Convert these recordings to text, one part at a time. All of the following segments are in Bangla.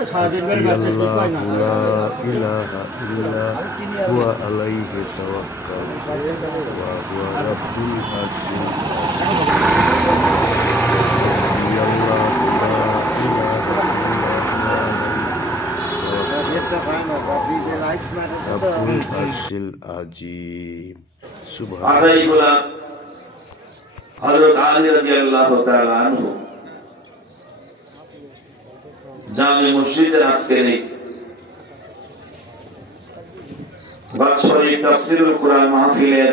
الله لا إله إلا هو عليه توكلت وهو رب العرش رب العرش العظيم سبحان হযরত আলী রাদিয়াল্লাহু তাআলা আনহু জামে মসজিদের আজকের এই বাৎসরিক তাফসীরুল কুরআন মাহফিলের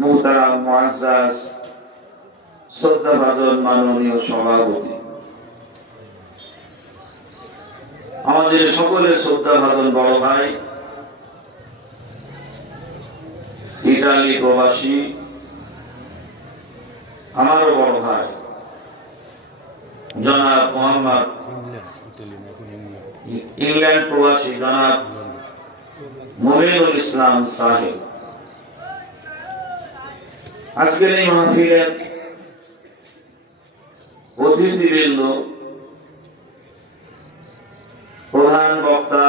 মুহতারাম মুআজ্জাজ শ্রদ্ধাভাজন মাননীয় সভাপতি, আমাদের সকলের শ্রদ্ধাভাজন বড় ভাই, ইতালি প্রবাসী আমারও বড় ভাই জনাব মোহাম্মদ, ইংল্যান্ড প্রবাসী জনাব মুমিনুল ইসলাম সাহেব, আজকের এই মাহফিলের অতিথিবৃন্দ, প্রধান বক্তা,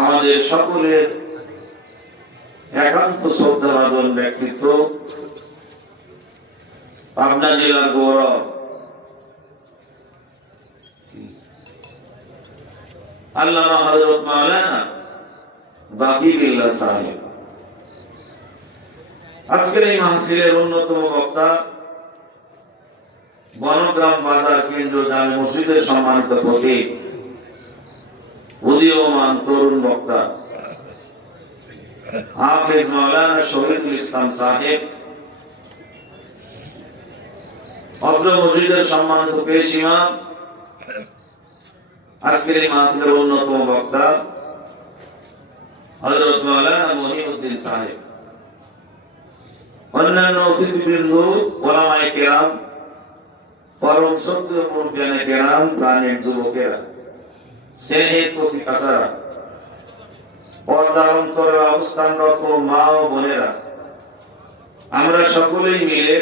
আমাদের সকলের একান্ত শ্রদ্ধাভাজন ব্যক্তিত্ব, পাবনা জেলার গৌরব আল্লামা হযরত মাওলানা বাকি বিল্লাহ সাহেব, আজকের এই মাহফিলের অন্যতম বক্তা, বনগ্রাম বাজার কেন্দ্র জামে মসজিদের সম্মানিত খতিব, উদীয়মান তরুণ বক্তা হাফেজ মাওলানা শহীদুল ইসলাম সাহেব, অত্র মসজিদের সম্মানিত পেশ ইমাম, আজকের এই মাহফিলের অন্যতম বক্তা হযরত মাওলানা মহিউদ্দিন সাহেব, অন্যান্য অতিথিবৃন্দ, ওলামায়ে কেরাম, পরম শ্রদ্ধেয় মুরব্বিয়ানে কেরাম, প্রাণের যুবকেরা, স্নেহের প্রতিকাশারা, পর্দার অন্তরে অবস্থানরত মা ও বোনেরা, আমরা সকলেই মিলে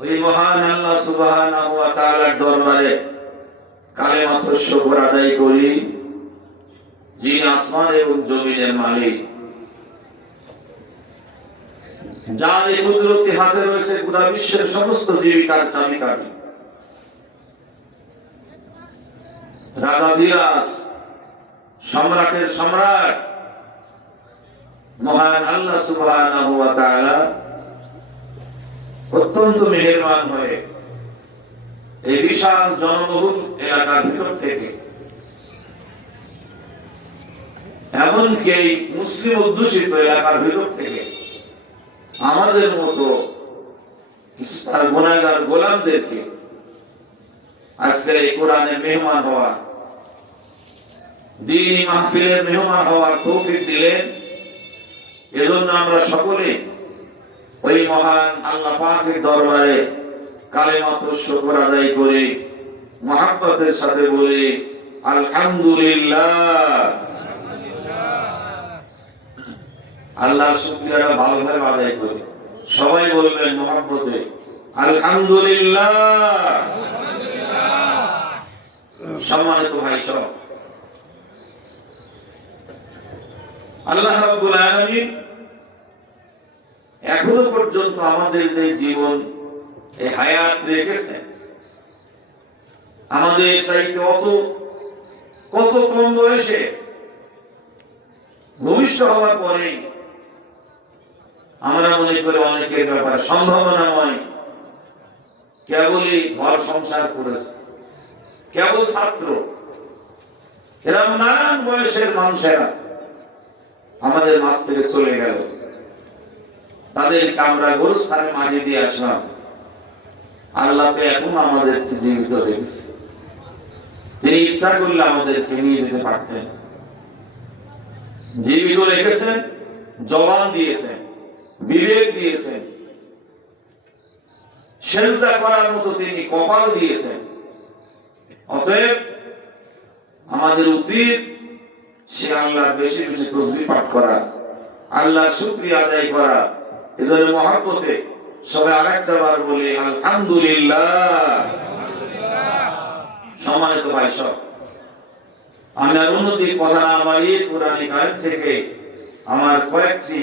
ওই মহান আল্লাহ সুবহানাহু ওয়া তাআলার দরবারে কালেমাতুশ শুকর আদায় করি, যিনি আসমান এবং জমিনের মালিক, যার এই কুদরতি হাতে রয়েছে পুরা বিশ্বের সমস্ত জীবিকার চাবিকাঠি, রাজাধিরাজ, সম্রাটের সম্রাট মহান আল্লাহ সুবহানাহু ওয়া তাআলা অত্যন্ত মেহেরবান হয়ে এই বিশাল জনবহুল এলাকার ভিতর থেকে এমনকি এই মুসলিম অধ্যুষিত এলাকার ভিতর থেকে আমাদের মতো তার গুনাহগার গোলামদেরকে আজকের এই কোরআনের মেহমান হওয়া, দ্বীনি মাহফিলের মেহমান হওয়ার তৌফিক দিলেন। এজন্য আমরা সকলে ওই মহান আল্লাহ পাকের দরবারে কালেমাতুশ শুকর আদায় করে মহব্বতের সাথে বলি আলহামদুলিল্লাহ। আল্লাহর শুকরিয়া ভালোভাবে আদায় করি, সবাই বলবেন মহব্বতে আলহামদুলিল্লাহ। সম্মানিত ভাই সব, আল্লাহ রাব্বুল আলামিন এখনো পর্যন্ত আমাদের যে জীবন এই হায়াত রেখেছেন, আমাদের চাইতে কত কম বয়সে ভূমিষ্ঠ হওয়ার পরে আমরা মনে করি অনেকের ব্যাপারে সম্ভাবনাময়, কেবলই ঘর সংসার করেছে, কেবল ছাত্র, এরকম নানান বয়সের মানুষেরা আমাদের মাঝ থেকে চলে গেল, তাদেরকে আমরা গোরস্থানে মাটি দিয়ে আসলাম। আল্লাহ তো এখন আমাদেরকে জীবিত রেখেছে, তিনি ইচ্ছা করলে আমাদেরকে নিয়ে যেতে পারতেন। জীবিত রেখেছেন, জবান দিয়েছেন, বিবেক দিয়েছেন, সেজদা করার মতো তিনি কপাল দিয়েছেন। অতএব আমাদের উচিত সে আল্লাহর বেশি বেশি তাসবিহ পাঠ করা, আল্লাহর শুকরিয়া আদায় করা। এজন্য মহব্বতে সবাই আরেকটা বার বলি আলহামদুলিল্লাহ। সব। আমি আর অন্যদিকে কথা না বাড়িয়ে কোরআন কারিম থেকে আমার কয়েকটি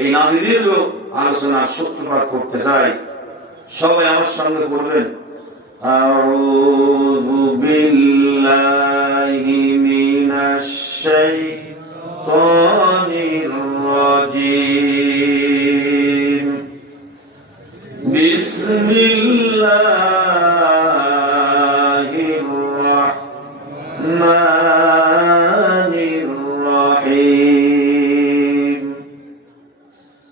এই নাজিরের আলোচনার সূত্রপাত করতে চাই। সবাই আমার সঙ্গে বলবেন, আউযু বিল্লাহি মিনাশ শাইতানির রাজীম। বিসমিল্লাহির রাহমানির রাহিম।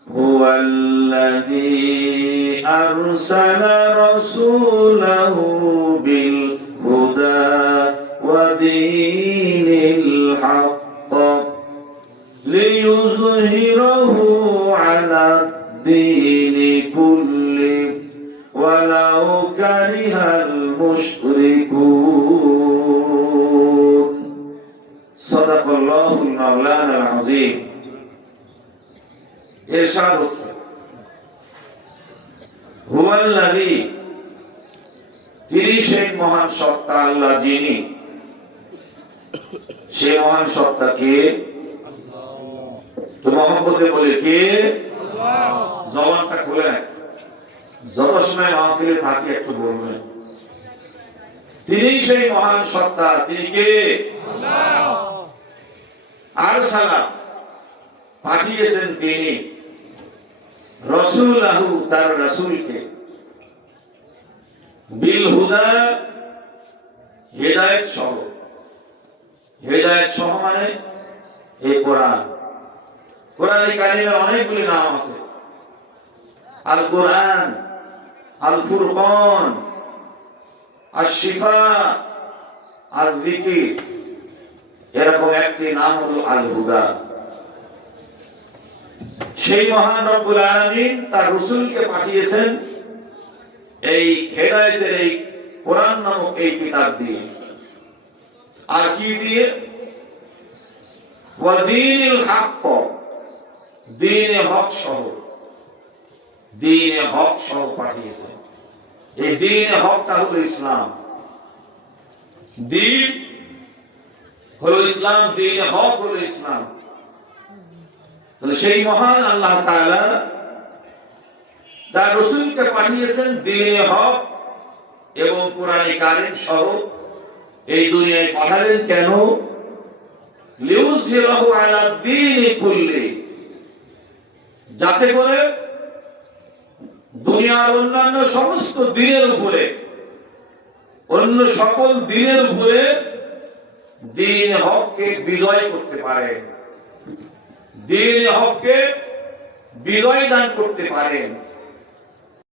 হুয়াল্লাযী আরসালা রাসূলাহু বিল হুদা ওয়া দীনিল হক লিইয়ুযহিরাহু আলা দ্দীনি কুল্লি ওয়ালাউ কারিহাল মুশরিকুন। সাদাকাল্লাহুল মাওলানাল আযীম। ইরশাদ হচ্ছে, হুয়াল্লাযী, তিনি সেই মহান সত্তা আল্লাহ, যিনি, সেই মহান সত্তা কে? তো মহব্বতে বলে কে? জবানটা খুলে নেয়, যত সময় মাহফিলে থাকি একটু বলবেন, তিনি সেই মহান সত্তা, তিনি কে? আরসালা, পাঠিয়েছেন তিনি, রাসূলাহু, তার রাসূলকে, বিল হুদা, হেদায়েত সহ। হেদায়েত সহ মানে এই কোরআন। কোরআনে কারিমে অনেকগুলি নাম আছে, আল কোরআন, আল ফুরকান, আশ শিফা, আল যিকির। এরকম একটি নাম হলো আল হুদা। সেই মহান রব্বুল আলামিন তার রাসূলকে পাঠিয়েছেন এই হেদায়েতের এই কোরআন নামক এই কিতাব দিয়ে। আর কি দিয়ে? ওয়া দীনিল হক, দ্বীনে হক সহ। দ্বীনে হক সহ পাঠিয়েছেন। এই দ্বীনে হকটা হলো ইসলাম। দ্বীন হলো ইসলাম, দ্বীনে হক হলো ইসলাম। তাহলে সেই মহান আল্লাহ তাআলা তার রাসূলকে পাঠিয়েছেন দ্বীনে হক এবং কোরআনে কারীম সহ। এই দুনিয়ায় পাঠালেন কেন? লিইয়ুযহিরাহু আলা দ্দীনি কুল্লি, যাতে করে দুনিয়ার অন্যান্য সমস্ত দ্বীনের উপরে, অন্য সকল দ্বীনের উপরে দ্বীন হককে বিজয় করতে পারেন, দ্বীন হককে বিজয় দান করতে পারেন।